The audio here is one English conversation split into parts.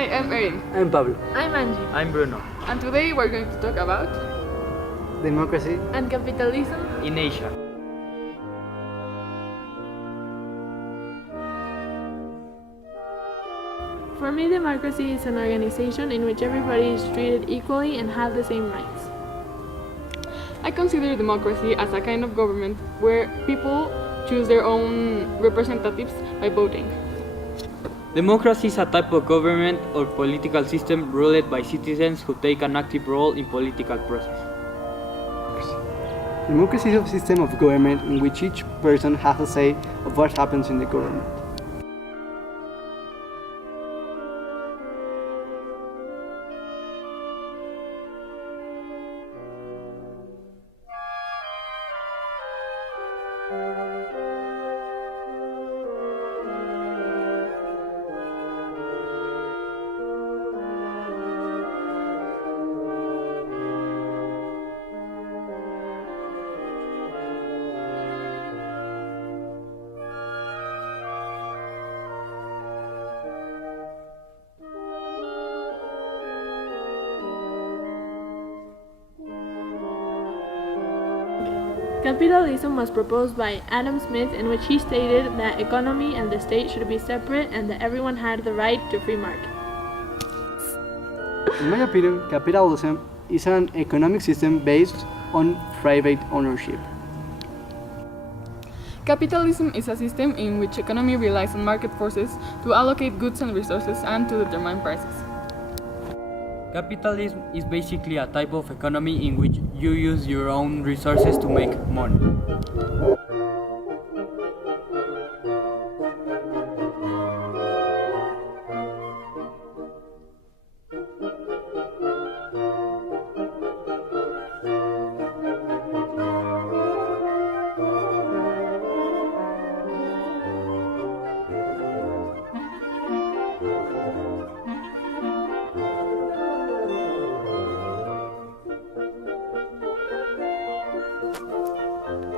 Hi, I'm Erin. I'm Pablo. I'm Angie. I'm Bruno. And today we're going to talk about Democracy And capitalism? In Asia. For me, democracy is an organization in which everybody is treated equally and have the same rights. I consider democracy as a kind of government where people choose their own representatives by voting. Democracy is a type of government or political system ruled by citizens who take an active role in political process. Democracy is a system of government in which each person has a say of what happens in the government. Capitalism was proposed by Adam Smith, in which he stated that economy and the state should be separate and that everyone had the right to free market. In my opinion, capitalism is an economic system based on private ownership. Capitalism is a system in which economy relies on market forces to allocate goods and resources and to determine prices. Capitalism is basically a type of economy in which you use your own resources to make money.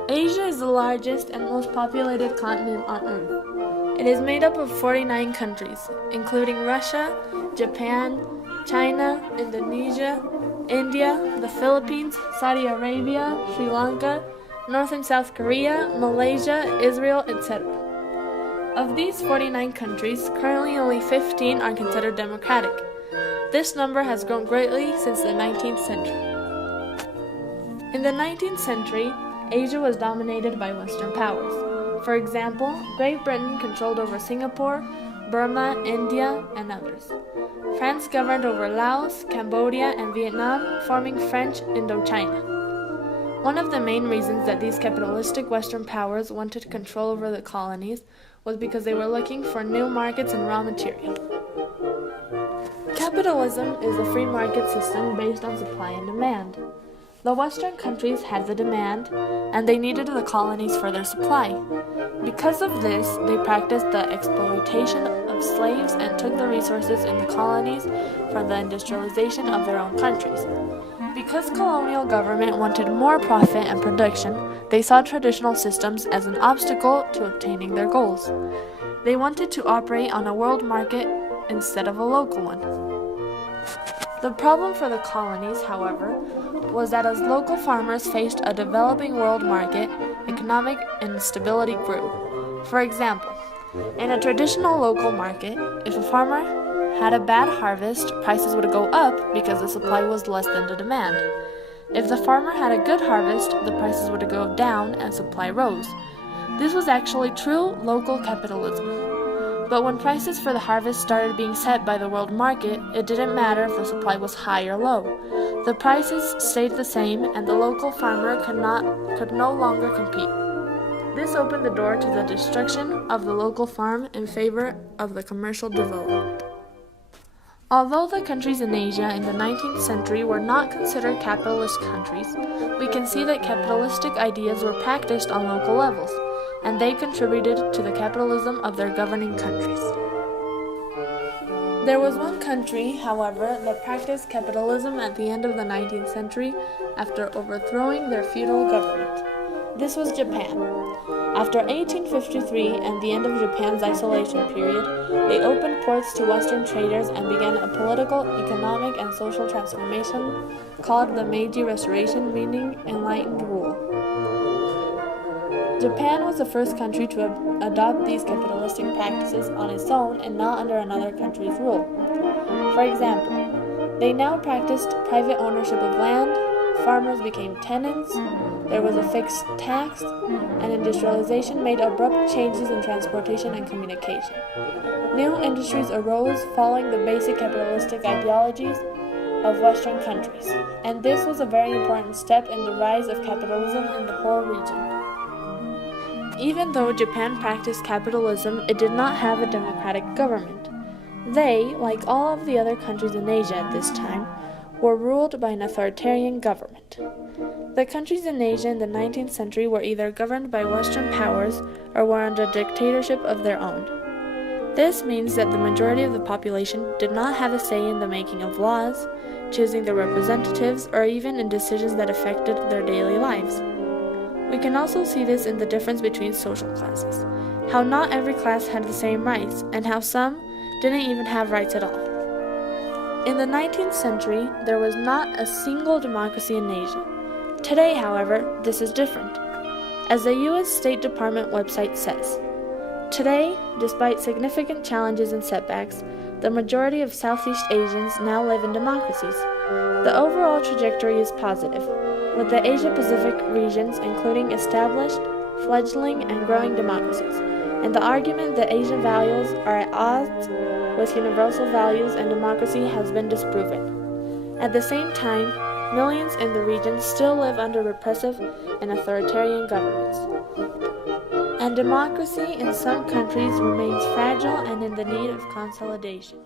Asia is the largest and most populated continent on Earth. It is made up of 49 countries, including Russia, Japan, China, Indonesia, India, the Philippines, Saudi Arabia, Sri Lanka, North and South Korea, Malaysia, Israel, etc. Of these 49 countries, currently only 15 are considered democratic. This number has grown greatly since the 19th century. In the 19th century, Asia was dominated by Western powers. For example, Great Britain controlled over Singapore, Burma, India, and others. France governed over Laos, Cambodia, and Vietnam, forming French Indochina. One of the main reasons that these capitalistic Western powers wanted control over the colonies was because they were looking for new markets and raw material. Capitalism is a free market system based on supply and demand. The Western countries had the demand, and they needed the colonies for their supply. Because of this, they practiced the exploitation of slaves and took the resources in the colonies for the industrialization of their own countries. Because colonial government wanted more profit and production, they saw traditional systems as an obstacle to obtaining their goals. They wanted to operate on a world market instead of a local one. The problem for the colonies, however, was that as local farmers faced a developing world market, economic instability grew. For example, in a traditional local market, if a farmer had a bad harvest, prices would go up because the supply was less than the demand. If the farmer had a good harvest, the prices would go down and supply rose. This was actually true local capitalism. But when prices for the harvest started being set by the world market, it didn't matter if the supply was high or low. The prices stayed the same and the local farmer could no longer compete. This opened the door to the destruction of the local farm in favor of the commercial development. Although the countries in Asia in the 19th century were not considered capitalist countries, we can see that capitalistic ideas were practiced on local levels, and they contributed to the capitalism of their governing countries. There was one country, however, that practiced capitalism at the end of the 19th century after overthrowing their feudal government. This was Japan. After 1853 and the end of Japan's isolation period, they opened ports to Western traders and began a political, economic, and social transformation called the Meiji Restoration, meaning enlightened rule. Japan was the first country to adopt these capitalistic practices on its own and not under another country's rule. For example, they now practiced private ownership of land, farmers became tenants, there was a fixed tax, and industrialization made abrupt changes in transportation and communication. New industries arose following the basic capitalistic ideologies of Western countries, and this was a very important step in the rise of capitalism in the whole region. Even though Japan practiced capitalism, it did not have a democratic government. They, like all of the other countries in Asia at this time, were ruled by an authoritarian government. The countries in Asia in the 19th century were either governed by Western powers or were under dictatorship of their own. This means that the majority of the population did not have a say in the making of laws, choosing their representatives, or even in decisions that affected their daily lives. We can also see this in the difference between social classes, how not every class had the same rights, and how some didn't even have rights at all. In the 19th century, there was not a single democracy in Asia. Today, however, this is different. As the U.S. State Department website says, today, despite significant challenges and setbacks, the majority of Southeast Asians now live in democracies. The overall trajectory is positive, with the Asia-Pacific regions including established, fledgling, and growing democracies, and the argument that Asian values are at odds with universal values and democracy has been disproven. At the same time, millions in the region still live under repressive and authoritarian governments. And democracy in some countries remains fragile and in the need of consolidation.